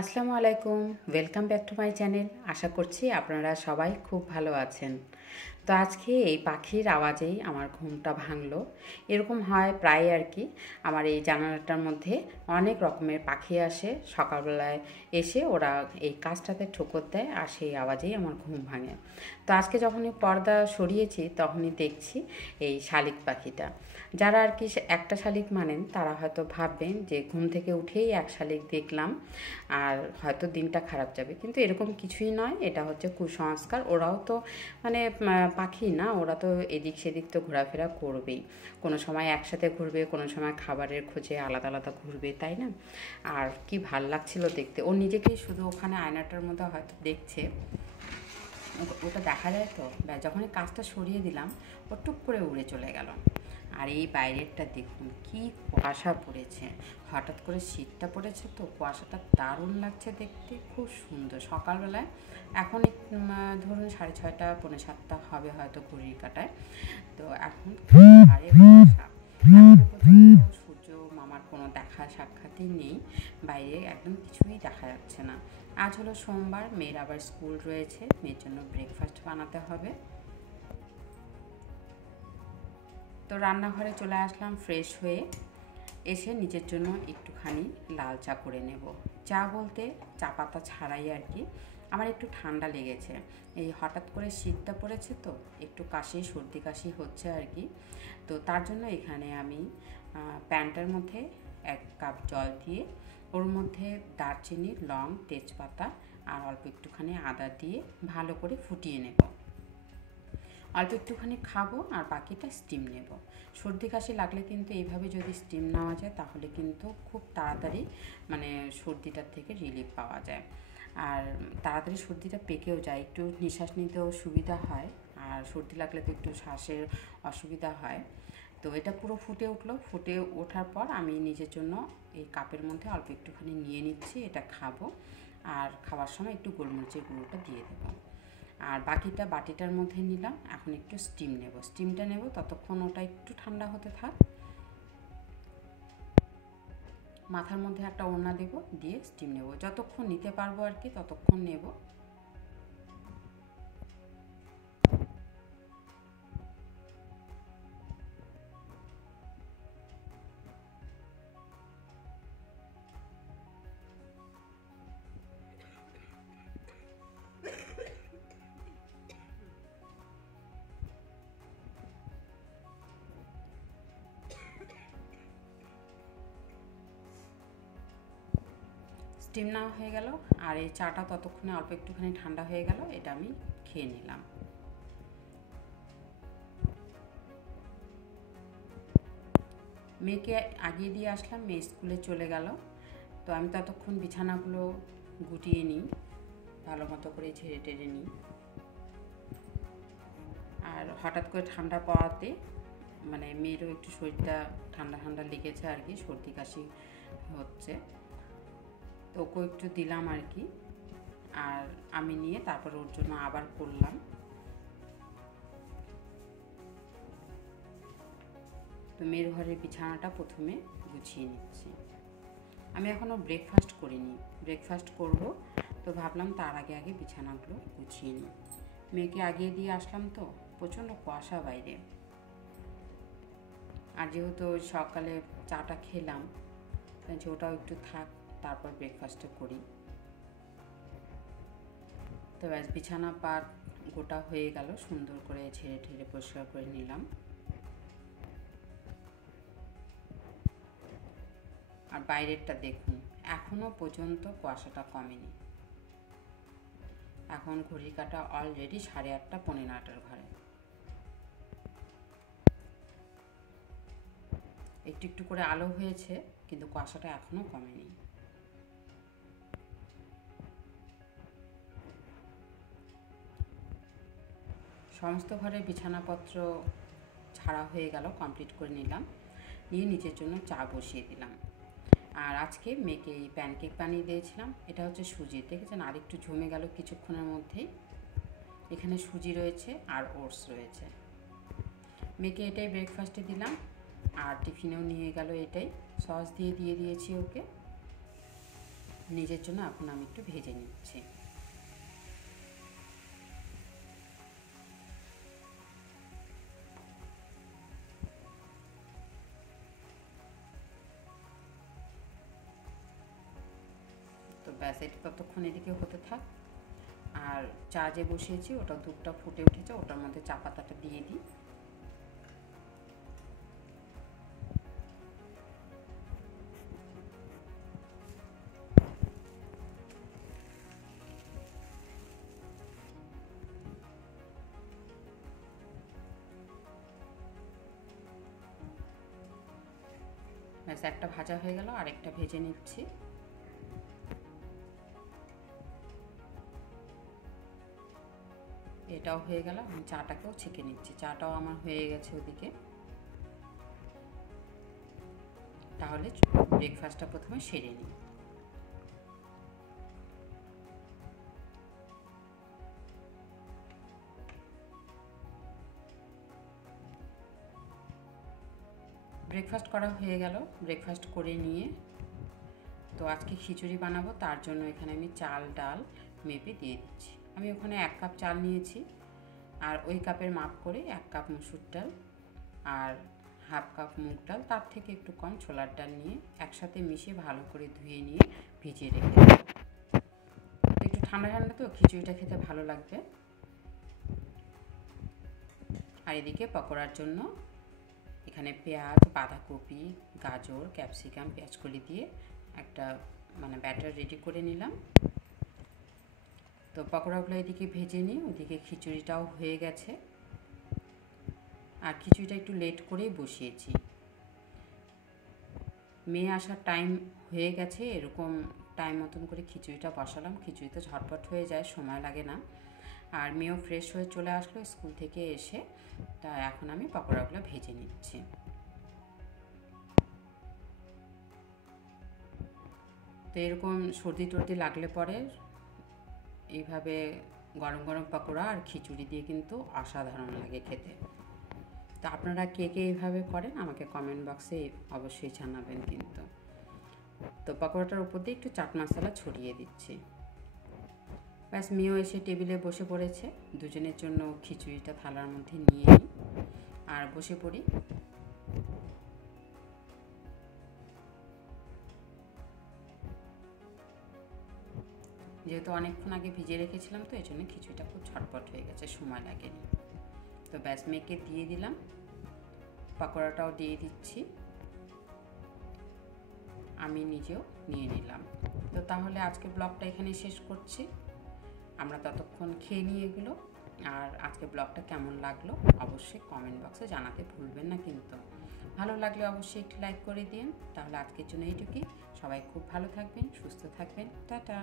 আসসালামু আলাইকুম, welcome back to my channel. আশা করছি আপনারা সবাই খুব ভালো আছেন। তো আজকে এই পাখির আওয়াজেই আমার ঘুমটা ভাঙলো। এরকম হয় প্রায় আর কি। আমার এই জানালাটার মধ্যে অনেক রকমের পাখি আসে, সকালবেলায় এসে ওরা এই কাজটাতে ঠোকর দেয় আর সেই আওয়াজেই আমার ঘুম ভাঙে। তো আজকে যখনই পর্দা সরিয়েছি তখনই দেখছি এই শালিক পাখিটা। যারা আর কি একটা শালিক মানেন তারা হয়তো ভাববেন যে ঘুম থেকে উঠেই এক শালিক দেখলাম আর হয়তো দিনটা খারাপ যাবে, কিন্তু এরকম কিছুই নয়। এটা হচ্ছে কুসংস্কার। ওরাও তো মানে পাখি না, ওরা তো এদিক সেদিক তো ঘোরাফেরা করবেই। কোনো সময় একসাথে ঘুরবে, কোনো সময় খাবারের খোঁজে আলাদা আলাদা ঘুরবে, তাই না? আর কি ভাল লাগছিল দেখতে। ও নিজেকেই শুধু ওখানে আয়নাটার মধ্যে হয়তো দেখছে, ওটা দেখা যায় তো। যখনই কাজটা সরিয়ে দিলাম ও টুক করে উড়ে চলে গেল। আর এই বাইরেরটা দেখুন কি কুয়াশা পড়েছে, হঠাৎ করে শীতটা পড়েছে তো কুয়াশাটা দারুণ লাগছে দেখতে, খুব সুন্দর। সকালবেলায় এখন ধরুন 6:30 পৌনে 7টা হবে হয়তো ঘড়ির কাটায়। তো এখন ভারী কুয়াশা, এখনো পর্যন্ত সূর্য মামার কোনো দেখা সাক্ষাৎই নেই। বাইরে একদম কিছুই দেখা যাচ্ছে না। আজ হলো সোমবার, মেয়ের আবার স্কুল রয়েছে, মেয়ের জন্য ব্রেকফাস্ট বানাতে হবে। তো রান্নাঘরে চলে আসলাম ফ্রেশ হয়ে। এসে নিজের জন্য একটুখানি লাল চা করে নেব। চা বলতে চা পাতা ছাড়াই আর কি। আমার একটু ঠান্ডা লেগেছে, এই হঠাৎ করে শীতটা পড়েছে তো, একটু কাশি সর্দি কাশি হচ্ছে আর কি। তো তার জন্য এখানে আমি প্যানটার মধ্যে 1 কাপ জল দিয়ে ওর মধ্যে দারচিনি, লং, তেজপাতা আর অল্প একটুখানি আদা দিয়ে ভালো করে ফুটিয়ে নেব। অল্প একটুখানি খাবো আর বাকিটা স্টিম নেব। সর্দি কাশি লাগলে কিন্তু এইভাবে যদি স্টিম নেওয়া যায় তাহলে কিন্তু খুব তাড়াতাড়ি মানে সর্দিটার থেকে রিলিফ পাওয়া যায়। আর তাড়াতাড়ি সর্দিটা পেকেও যায়, একটু নিঃশ্বাস নিতেও সুবিধা হয়। আর সর্দি লাগলে তো একটু শ্বাসের অসুবিধা হয়। তো এটা পুরো ফুটে উঠলো, ফুটে ওঠার পর আমি নিজের জন্য এই কাপের মধ্যে অল্প একটুখানি নিয়ে নিচ্ছি, এটা খাবো। আর খাওয়ার সময় একটু গোলমরিচের গুঁড়োটা দিয়ে দেবো। আর বাকিটা বাটিটার মধ্যে নিলাম। এখন একটু স্টিম নেব, স্টিমটা নেব ততক্ষণ ওটা একটু ঠান্ডা হতে থাক। মাথার মধ্যে একটা ওড়না দেব, দিয়ে স্টিম নেব, যতক্ষণ নিতে পারবো আর কি ততক্ষণ নেব। স্টিম নেওয়া হয়ে গেল আর এই চাটা ততক্ষণে অল্প একটুখানি ঠান্ডা হয়ে গেল, এটা আমি খেয়ে নিলাম। মেয়েকে আগিয়ে দিয়ে আসলাম, মেয়ে স্কুলে চলে গেল। তো আমি ততক্ষণ বিছানাগুলো গুটিয়ে নিই, ভালো মতো করে ঝেড়ে টেড়ে নিই। আর হঠাৎ করে ঠান্ডা পাওয়াতে মানে মেয়েরও একটু শরীরটা ঠান্ডা ঠান্ডা লেগেছে আর কি, সর্দি কাশি হচ্ছে। তো ওকে একটু দিলাম আর কি। আর আমি নিয়ে তারপর ওর জন্য আবার করলাম। তো মেয়ের ঘরের বিছানাটা প্রথমে গুছিয়ে নিচ্ছি। আমি এখনও ব্রেকফাস্ট করিনি, ব্রেকফাস্ট করব। তো ভাবলাম তার আগে আগে বিছানাগুলো গুছিয়ে নিই। মেয়েকে আগিয়ে দিয়ে আসলাম তো, প্রচণ্ড কুয়াশা বাইরে। আর যেহেতু সকালে চাটা খেলাম, যে ওটাও একটু থাক, তারপর ব্রেকফাস্টটা করি। তো ব্যাস বিছানা পাট গোটা হয়ে গেল, সুন্দর করে ঝেড়ে ঠেড়ে পরিষ্কার করে নিলাম। আর বাইরেরটা দেখুন, এখনও পর্যন্ত কুয়াশাটা কমেনি। এখন ঘড়ির কাঁটা অলরেডি 8:30 পৌনে 9টার ঘরে। একটু একটু করে আলো হয়েছে, কিন্তু কুয়াশাটা এখনও কমেনি। সমস্ত ঘরের বিছানাপত্র ছাড়া হয়ে গেল, কমপ্লিট করে নিলাম। নিয়ে নিজের জন্য চা বসিয়ে দিলাম। আর আজকে মেয়েকে এই প্যানকেক বানিয়ে দিয়েছিলাম, এটা হচ্ছে সুজি। দেখেছেন আর একটু জমে গেল কিছুক্ষণের মধ্যেই। এখানে সুজি রয়েছে আর ওটস রয়েছে। মেয়েকে এটাই ব্রেকফাস্টে দিলাম, আর টিফিনেও নিয়ে গেল এটাই। সস দিয়ে দিয়েছি ওকে। নিজের জন্য এখন আমি একটু ভেজে নিচ্ছি। তো ব্যাস, এটা ততক্ষণ এদিকে হতে থাক। আর চা যে বসিয়েছি ওটা দুধটা ফুটে উঠেছে, ওটার মধ্যে চা পাতাটা দিয়ে দিই। ব্যাস, একটা ভাজা হয়ে গেল, আরেকটা ভেজে নিচ্ছি। এটাও হয়ে গেল, আমি চাটাকেও ছেঁকে নিচ্ছি। চাটাও আমার হয়ে গেছে ওদিকে। তাহলে ব্রেকফাস্টটা প্রথমে সেরে নিই। ব্রেকফাস্ট করা হয়ে গেল। ব্রেকফাস্ট করে নিয়ে তো আজকে খিচুড়ি বানাবো, তার জন্য এখানে আমি চাল ডাল মেপে দিয়ে দিচ্ছি। আমি ওখানে 1 কাপ চাল নিয়েছি, আর ওই কাপের মাপ করে 1 কাপ মসুর ডাল আর হাফ কাপ মুগ ডাল, তার থেকে একটু কম ছোলার ডাল নিয়ে একসাথে মিশিয়ে ভালো করে ধুয়ে নিয়ে ভিজিয়ে রেখে দেব। একটু ঠান্ডা ঠান্ডা তো খিচুড়িটা খেতে ভালো লাগবে। আর এদিকে পকোড়ার জন্য এখানে পেঁয়াজ, বাঁধাকপি, গাজর, ক্যাপসিকাম, পেঁয়াজকলি দিয়ে একটা ব্যাটার রেডি করে নিলাম। তো পকোড়াগুলো এদিকে ভেজে নিই, ওদিকে খিচুড়িটাও হয়ে গেছে। আর খিচুড়িটা একটু লেট করেই বসিয়েছি। মেয়ে আসার টাইম হয়ে গেছে, এরকম টাইম মতন করে খিচুড়িটা বসালাম। খিচুড়িতে ঝটপট হয়ে যায়, সময় লাগে না। আর মেয়েও ফ্রেশ হয়ে চলে আসলো স্কুল থেকে এসে। তা এখন আমি পকোড়াগুলো ভেজে নিচ্ছি। তো এরকম সর্দি টর্দি লাগলে পরে এইভাবে গরম গরম পকোড়া আর খিচুড়ি দিয়ে কিন্তু অসাধারণ লাগে খেতে। তো আপনারা কে কে এইভাবে করেন আমাকে কমেন্ট বক্সে অবশ্যই জানাবেন কিন্তু। তো পকোড়াটার উপর দিয়ে একটু চাট মশলা ছড়িয়ে দিচ্ছি। ব্যাস, মেয়েও এসে টেবিলে বসে পড়েছে। দুজনের জন্য খিচুড়িটা থালার মধ্যে নিয়ে নিই আর বসে পড়ি। যেহেতু অনেকক্ষণ আগে ভিজিয়ে রেখেছিলাম, তো এই জন্য খিচুড়িটা খুব ঝটপট হয়ে গেছে, সময় লাগেনি। তো ব্যাস, মেয়েকে দিয়ে দিলাম, পকোড়াটাও দিয়ে দিচ্ছি, আমি নিজেও নিয়ে নিলাম। তো তাহলে আজকে ব্লগটা এখানে শেষ করছি। আমরা ততক্ষণ খেয়ে নিয়ে এগুলো। আর আজকে ব্লগটা কেমন লাগলো অবশ্যই কমেন্ট বক্সে জানাতে ভুলবেন না কিন্তু। ভালো লাগলে অবশ্যই একটি লাইক করে দিন। তাহলে আজকের জন্য এইটুকুই। সবাই খুব ভালো থাকবেন, সুস্থ থাকবেন। টাটা।